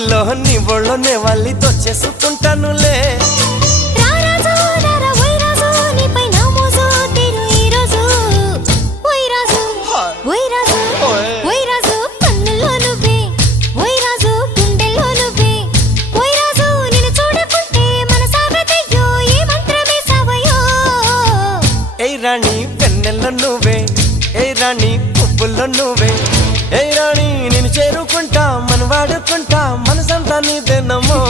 వాకిల్లో నీ ఒళ్ళోనే వాళ్ళి దొచ్చేసుకుంటానులే రాణి వెన్నెల్లో నువ్వే ఏ రాణి పువ్వుల్లో నువ్వే ఏ రాణి నేను చేరుకుంటా మన వాడుకుంటా మనసంతా నీదేనమ్మో